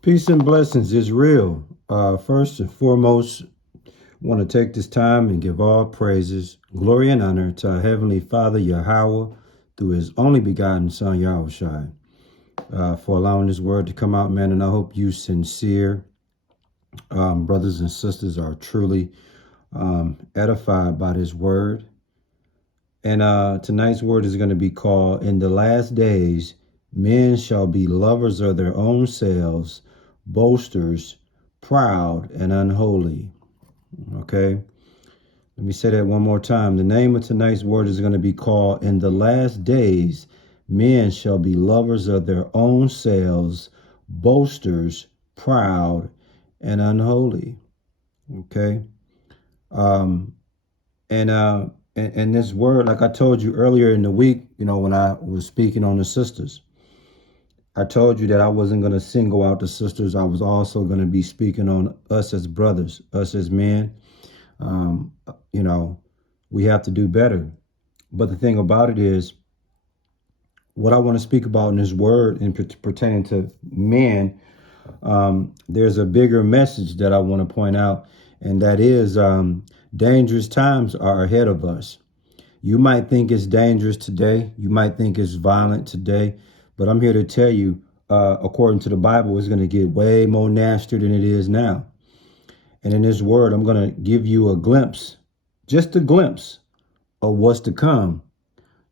Peace and blessings is real. First and foremost, want to take this time and give all praises, glory, and honor to our Heavenly Father, Yahweh, through His only begotten Son, Yahushua, for allowing this word to come out, man. And I hope you sincere brothers and sisters are truly edified by this word. And tonight's word is going to be called, In the Last Days, Men Shall Be Lovers of Their Own Selves, Boasters, Proud, and Unholy. Okay? Let me say that one more time. The name of tonight's word is going to be called, In the Last Days, Men Shall Be Lovers of Their Own Selves, Boasters, Proud, and Unholy. Okay? Um, and this word, like I told you earlier in the week, when I was speaking on the sisters, I told you that I wasn't going to single out the sisters. I was also going to be speaking on us as brothers, us as men. Um, you know, we have to do better. But the thing about it is, what I want to speak about in this word and pertaining to men, there's a bigger message that I want to point out, and that is dangerous times are ahead of us. You might think it's dangerous today. You might think it's violent today. But I'm here to tell you, according to the Bible, it's going to get way more nastier than it is now. And in this word, I'm going to give you a glimpse, just a glimpse of what's to come,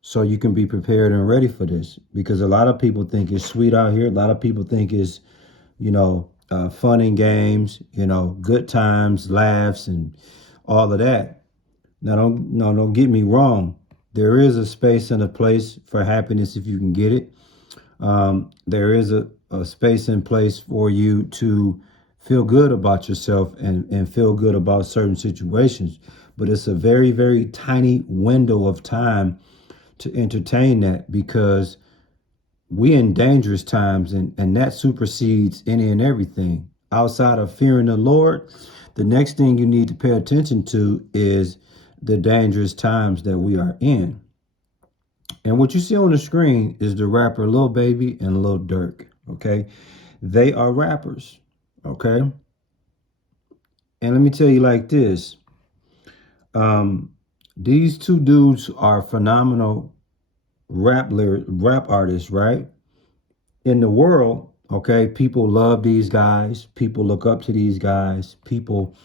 so you can be prepared and ready for this. Because a lot of people think it's sweet out here. A lot of people think it's, fun and games, good times, laughs, and all of that. Now, don't get me wrong. There is a space and a place for happiness if you can get it. There is a space and place for you to feel good about yourself and feel good about certain situations. But it's a very, very tiny window of time to entertain that, because we in dangerous times, and that supersedes any and everything. Outside of fearing the Lord, the next thing you need to pay attention to is the dangerous times that we are in. And what you see on the screen is the rapper Lil Baby and Lil Durk. Okay, they are rappers. Okay, and let me tell you like this: these two dudes are phenomenal rap artists, right? In the world, okay, people love these guys. People look up to these guys. People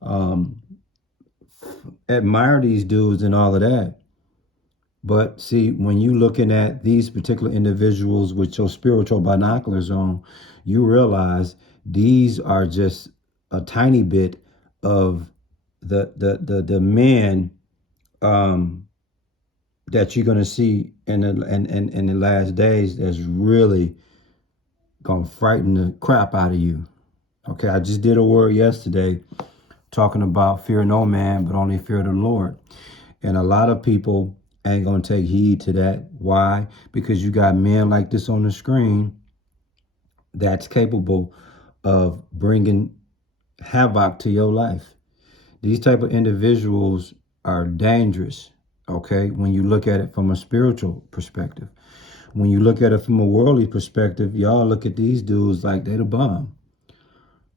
um, admire these dudes and all of that. But see, when you looking at these particular individuals with your spiritual binoculars on, you realize these are just a tiny bit of the men that you're gonna see in the last days that's really gonna frighten the crap out of you. Okay, I just did a word yesterday talking about fear no man, but only fear the Lord. And a lot of people ain't going to take heed to that. Why? Because you got men like this on the screen that's capable of bringing havoc to your life. These type of individuals are dangerous, okay, when you look at it from a spiritual perspective. When you look at it from a worldly perspective, y'all look at these dudes like they the bomb.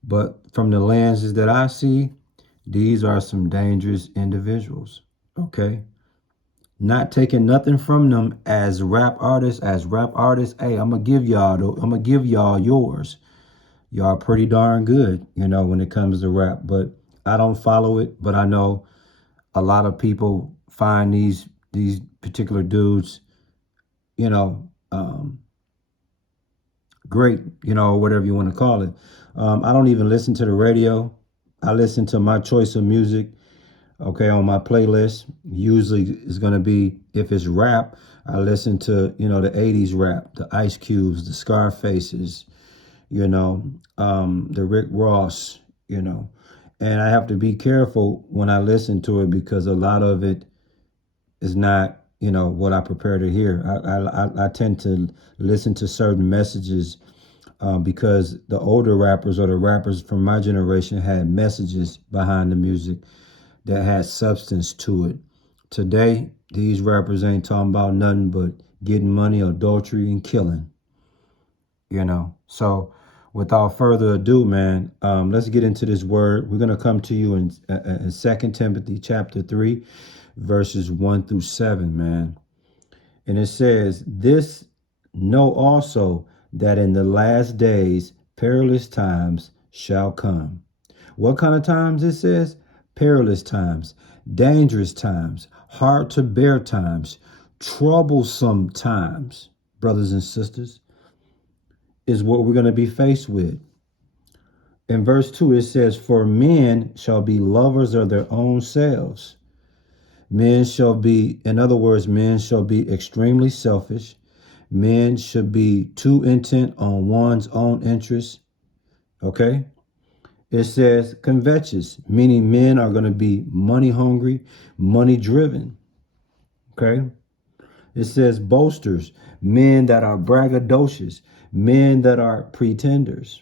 But from the lenses that I see, these are some dangerous individuals, okay? Not taking nothing from them as rap artists. Hey, I'm gonna give y'all yours. Y'all pretty darn good, when it comes to rap. But I don't follow it. But I know a lot of people find these particular dudes, you know, um, great, whatever you want to call it. I don't even listen to the radio. I listen to my choice of music, okay, on my playlist. Usually it's going to be, if it's rap, I listen to, the 80s rap, the Ice Cubes, the Scarfaces, the Rick Ross, and I have to be careful when I listen to it, because a lot of it is not, what I prepare to hear. I tend to listen to certain messages, because the older rappers, or the rappers from my generation, had messages behind the music that had substance to it. Today, these rappers ain't talking about nothing but getting money, adultery, and killing. So without further ado, man, let's get into this word. We're going to come to you in 2 Timothy chapter 3, verses 1 through 7, man. And it says, this know also that in the last days perilous times shall come. What kind of times it says? Perilous times, dangerous times, hard to bear times, troublesome times, brothers and sisters, is what we're going to be faced with. In verse 2, it says, for men shall be lovers of their own selves. Men shall be, in other words, men shall be extremely selfish. Men should be too intent on one's own interests. Okay? It says covetous, meaning men are going to be money hungry, money driven. Okay? It says boasters, men that are braggadocious, men that are pretenders.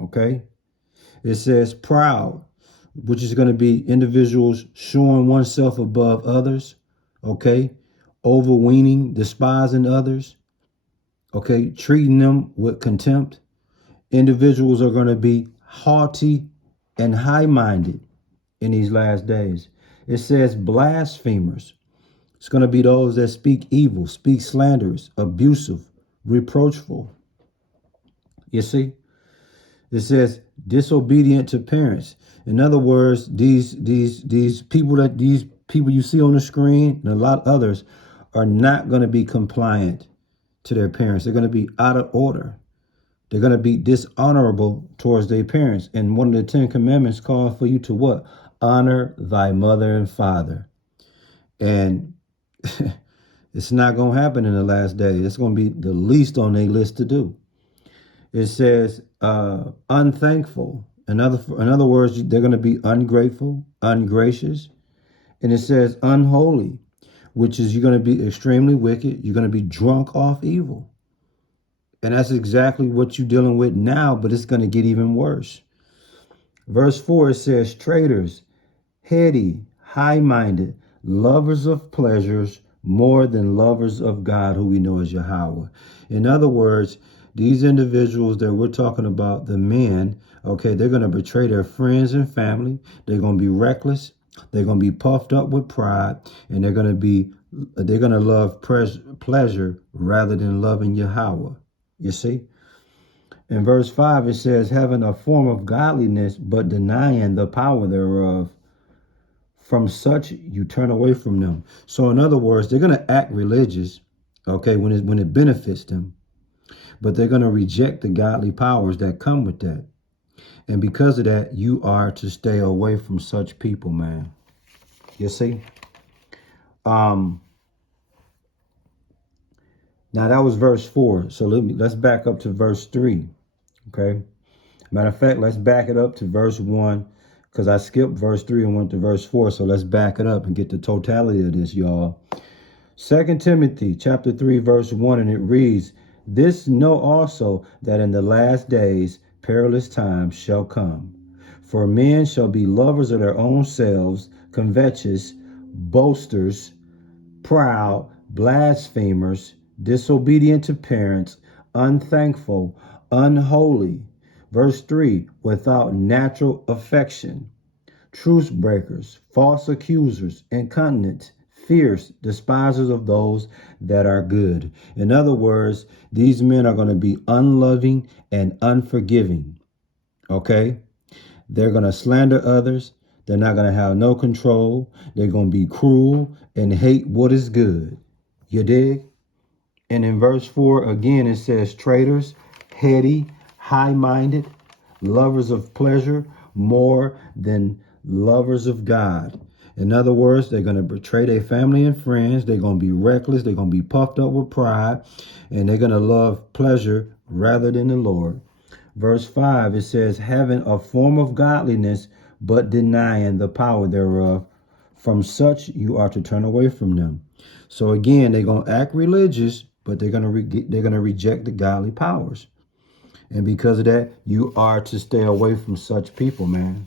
Okay? It says proud, which is going to be individuals showing oneself above others. Okay? Overweening, despising others. Okay? Treating them with contempt. Individuals are going to be haughty and high-minded in these last days. It says blasphemers. It's going to be those that speak evil, speak slanderous, abusive, reproachful. You see? It says disobedient to parents. In other words, these people you see on the screen and a lot of others are not going to be compliant to their parents. They're going to be out of order. They're going to be dishonorable towards their parents. And one of the 10 commandments calls for you to what? Honor thy mother and father. And it's not going to happen in the last days. It's going to be the least on their list to do. It says unthankful. In other words, they're going to be ungrateful, ungracious. And it says unholy, which is you're going to be extremely wicked. You're going to be drunk off evil. And that's exactly what you're dealing with now, but it's going to get even worse. Verse 4, it says traitors, heady, high-minded, lovers of pleasures more than lovers of God, who we know as Yahweh. In other words, these individuals that we're talking about, the men, okay, they're going to betray their friends and family. They're going to be reckless. They're going to be puffed up with pride, and they're going to love pleasure rather than loving Yahweh. You see? In verse 5, it says, having a form of godliness, but denying the power thereof. From such you turn away from them. So in other words, they're going to act religious, okay, when it benefits them. But they're going to reject the godly powers that come with that. And because of that, you are to stay away from such people, man. You see? Now that was verse 4. So let's back up to verse 3. Okay. Matter of fact, let's back it up to verse 1, because I skipped verse 3 and went to verse 4. So let's back it up and get the totality of this, y'all. 2 Timothy chapter 3, verse 1, and it reads, this know also that in the last days perilous times shall come. For men shall be lovers of their own selves, covetous, boasters, proud, blasphemers, disobedient to parents, unthankful, unholy. Verse 3, without natural affection, truce breakers, false accusers, incontinent, fierce, despisers of those that are good. In other words, these men are going to be unloving and unforgiving. Okay? They're going to slander others. They're not going to have no control. They're going to be cruel and hate what is good. You dig? And in verse 4, again, it says traitors, heady, high-minded, lovers of pleasure more than lovers of God. In other words, they're going to betray their family and friends. They're going to be reckless. They're going to be puffed up with pride. And they're going to love pleasure rather than the Lord. Verse 5, it says, having a form of godliness, but denying the power thereof. From such you are to turn away from them. So again, they're going to act religious, but they're going to reject the godly powers. And because of that, you are to stay away from such people, man.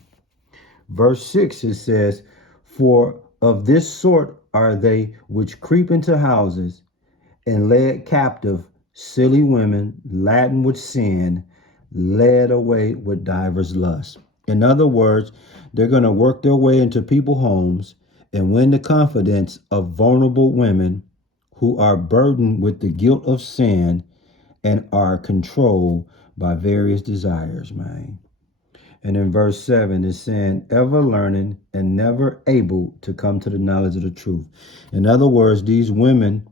Verse 6, it says, for of this sort are they which creep into houses and led captive silly women laden with sin, led away with divers lusts. In other words, they're going to work their way into people's homes and win the confidence of vulnerable women who are burdened with the guilt of sin and are controlled by various desires, man. And in verse 7, it's saying, ever learning and never able to come to the knowledge of the truth. In other words, these women,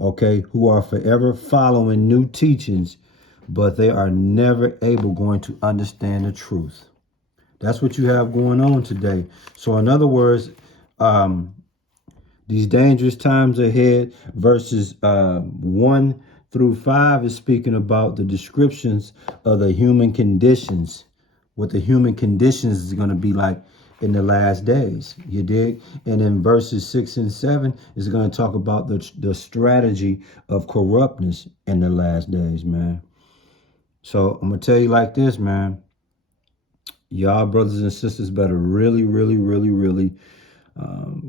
okay, who are forever following new teachings, but they are never able going to understand the truth. That's what you have going on today. So in other words, these dangerous times ahead, verses 1 through 5 is speaking about the descriptions of the human conditions, what the human conditions is going to be like in the last days. You dig? And in verses 6 and 7 is going to talk about the strategy of corruptness in the last days, man. So I'm going to tell you like this, man. Y'all brothers and sisters better really, really, really, really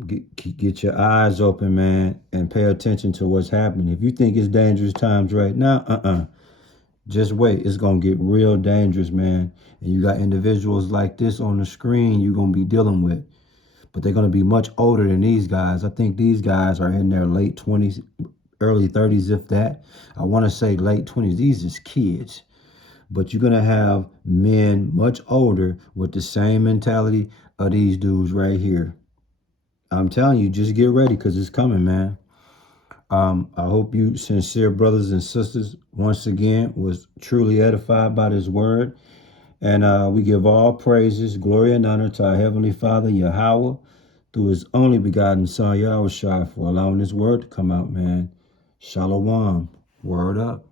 get your eyes open, man, and pay attention to what's happening. If you think it's dangerous times right now, just wait. It's going to get real dangerous, man. And you got individuals like this on the screen you're going to be dealing with. But they're going to be much older than these guys. I think these guys are in their late 20s, early 30s, if that. I want to say late 20s. These is kids. But you're going to have men much older with the same mentality of these dudes right here. I'm telling you, just get ready because it's coming, man. I hope you sincere brothers and sisters, once again, was truly edified by this word. And we give all praises, glory, and honor to our Heavenly Father, Yahweh, through his only begotten Son, Yahushua, for allowing this word to come out, man. Shalom. Word up.